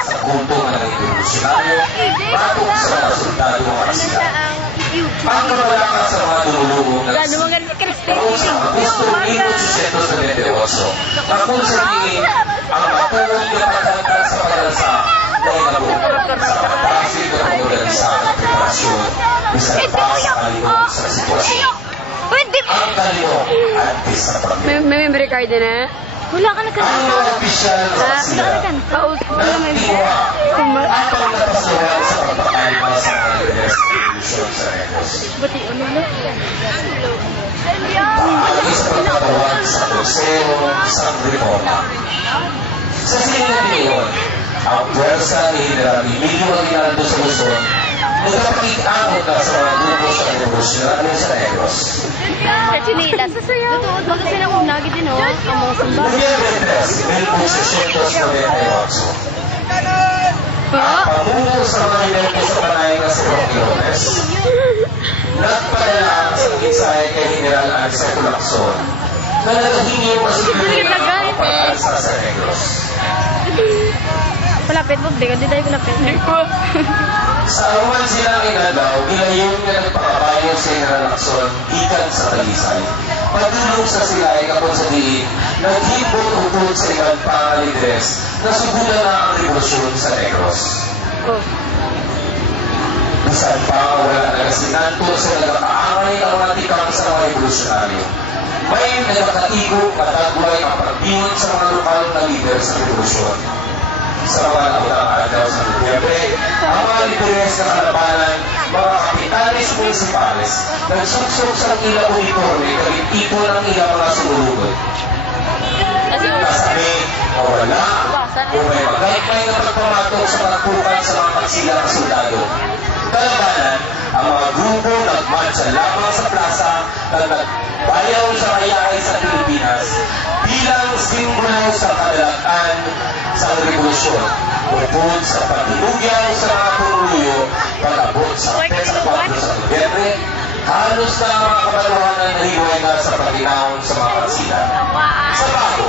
sa puntungan ng revolusyonario batok sa mga soldado ng Karsila. Ang kamalakas sa mga dumulubong ng noong sa Agosto 1898 na kung sa tingin ang matulog na pagkakal sa paglansa ng nabog sa pagdasig ng organisasyon ng preparasyon bisan pa sa kalibong sa sitwasyon. Ang kalibong at sa pagkakal. May memory card na? Wala ka na ang mga opisyal na Karsila nagtiwa at ang napasuhan sa pagpakalma sa mga leaders ng revolusyon sa Negros. Paagi sa pagkatawag sa Konsero sa Reforma. Sa siningan niyon, ang puwersa ni General Emilio Aguinaldo sa Luzon nagpapakit-angot na sa mga grupo sa revolusyonario sa Negros. Nobyembre 3, 1898, ang pamuno sa mga rebelde sa Panay na si Roque Lopez nagpadala sa mensahe kay General Aniceto Lacson na naghihingi ang masiguri ng mga pag-alsa sa Negros. Palapit mo, di tayo palapit. Sa anuman silang inadaw, ilayon nga nagpakabayo sa General Lacson ikan sa Talisay. Padulong sa sila ay kapon sa diin, naghibot-ubot sa ibang pangalidres na sugulan na ang revolusyon sa Negros. Bisan pa wala nagasinanto sa nagkaangay ang mga tikang sa mga revolusyonaryo. May nagkatigo katagway ang pagbiyon sa mga lokal na lider sa revolusyon. Sa mga naunang araw sa Nobyembre, ang mga lideres na kalabanan, mga kapitanes municipales, nagsuksok sa ilang uniforme kagitipon ang ilang mga sumulugod. Kasabi, mawala, o may magaypay na pagpamatok sa mga kukan sa mga pagsilang soldado. Kalabanan, ang mga grupo nagmarcha lamang sa plaza na nagbayaw sa kayahay sa Pilipinas bilang simbolo sa kadalakan sa revolusyon, upod sa pagdilugyaw sa mga pumuluyo pag-abot sa Pesta 4 sa Nobyembre, halos na ang mga kabaluhanan na hiway na sa paglinahon sa mga karsila. Sa bago,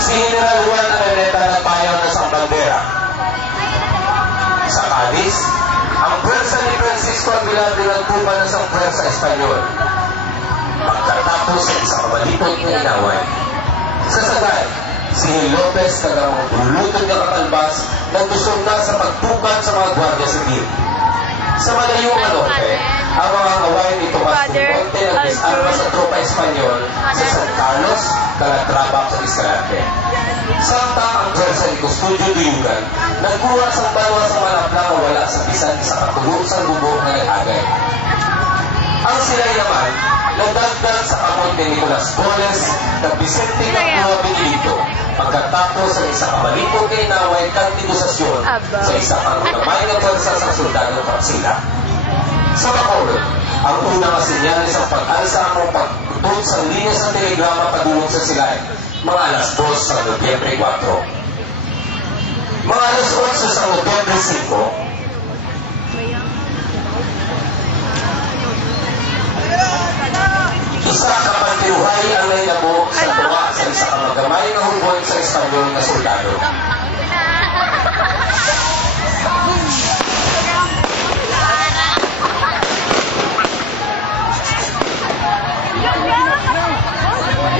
si General Juan Araneta nagpayaw na sa bandera. Sa Cadiz, ang pwersa ni Francisco Aguilar dinagpupan na sa pwersa Espanyol. Pagkatapos sa isang malipot na inaway. Sa Sagay, si Lopez tagang bulutod na katalbas nagdusong na sa pagtukan sa mga Guardia Civil. Sa malayong norte, ang mga kawain ni Tomas Dumonte nag-disarma sa tropa Espanyol sa San Carlos, Calatrava sa Escalante. Samta ang pwersa ni Custodio Duyugan nagkuha sa banwa sa Manapla o wala sa bisan sa katulong sa bubong na nag-agay. Ang sila'y naman nagdagdag sa kamot ni Nicolas Boles na Vicente Capua Benedicto pagkatapos sa isang kamalipot na inaway kantigusasyon sa isang pangkamay na pwersa sa soldadong Karsila. Sa Bacolod, ang unang kasinyalis ang pag-alsa ang pagtutod sa linya sa telegrama padulong sa Silay, mga alas 2 sa Nobyembre 4. Mga alas 8 sa Nobyembre 5, isa kapantiruhay ang nainabo sa tuwa sa isang magamay na hubon sa Espanyol na soldado.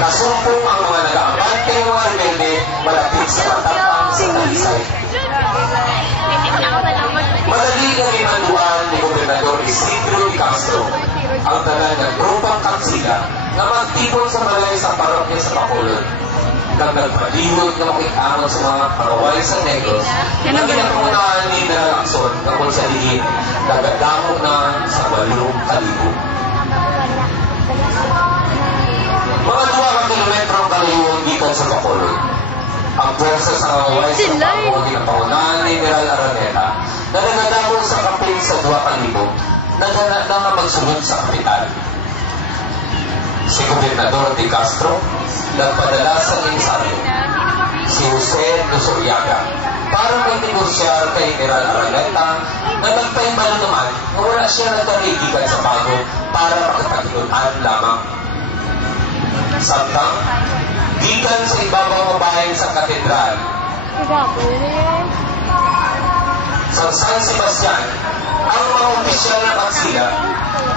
Nasumpong ang mga nag-aabante ng mga rebelde malapit sa matapang sa Talisay. Madali na imanduan ni Gobernador Isidro de Castro ang tanan ng tropang Karsila na magtipon sa balay sa parokya sa Bacolod. Nang nagpalihod na makitangon sa mga paraway sa Negros na ginapangunahan ni General Lacson na kung sa lihin nagadamo na sa 8,000. Mga 2 kilometro ang kalayuan gikan sa Bacolod. Ang pwersa sa kaway sa Bacolod ginapangunahan ni General Araneta na nagadamo sa kaping sa 2,000 na magsunod sa kapital. Si Gobernador de Castro nagpadala sa ensaryo si Jose Luzuriaga para may negosyar kay General Araneta na nagpahimbalo naman na wala siya nagkarigigan sa bago para makapag-inunan lamang. Samtang, gikan sa ibabang mabahin sa katedral, sa San Sebastian, ang mga opisyal na pagsila,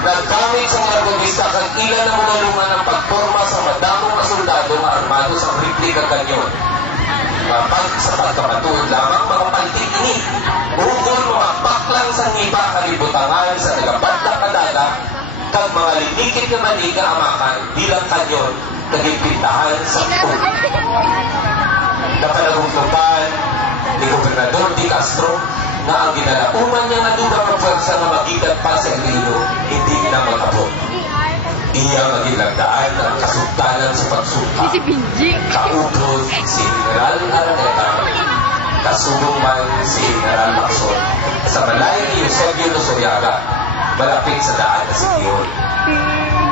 naggamit sa mga revista kag ilan na munalungan ng pagporma sa madamong na soldado nga armado sa replika kanyon. Kapag sa pagkapatuod lamang mga pantig ini, bukol mga paklang sa ngipa kalibutangan sa nagabadlang kadaga, kag mga linikit na maniga amakan bilang kanyon nagipintahan sa tubig. Napanagungtupan ni Gobernador Di Castro na ang ginalauman niya na dugang ng pwersa na magigat pa sa Iloilo hindi na magabot. Iya magilagdaan ng kasultanan sa pagsuka. Si Benji. Kaubos si General Araneta, kasubong man si General Lacson sa balay ni Eusebio Losuriaga, malapit sa daan na Sition.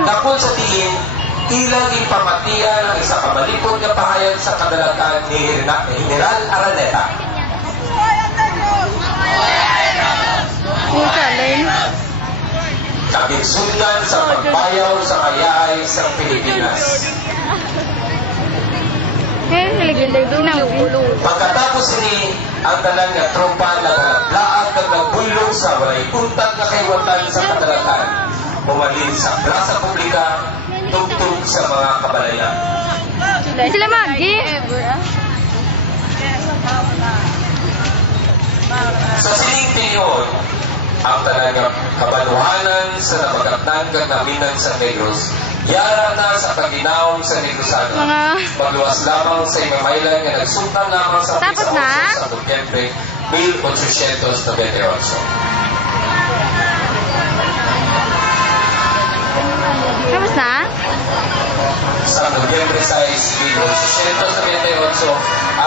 Dakon sa tiin, ilang ipamatiya ng isa kabalipod na pahayag sa kadalakan ni General Araneta. Kabinsundan sa pagbayaw sa kayahay sa Pilipinas. Pagkatapos ini, ang talang nga tropa naglaag at nagbulong sa walay untag na kaiwatan sa kadalakan, umalin sa plaza publika, tugtog sa mga kabalayan. Sila Maggie. Sa sining tiyon, ang talagang kabaluhanan sa napagatnan kag naminan sa Negros, yara na sa paginawang sa Negrosana. Magluwas lamang sa imamaylan nga nagsultan lamang sa Tapos na? sa Nobyembre 1898. Tapos na? Sa Nobyembre 6, 1898,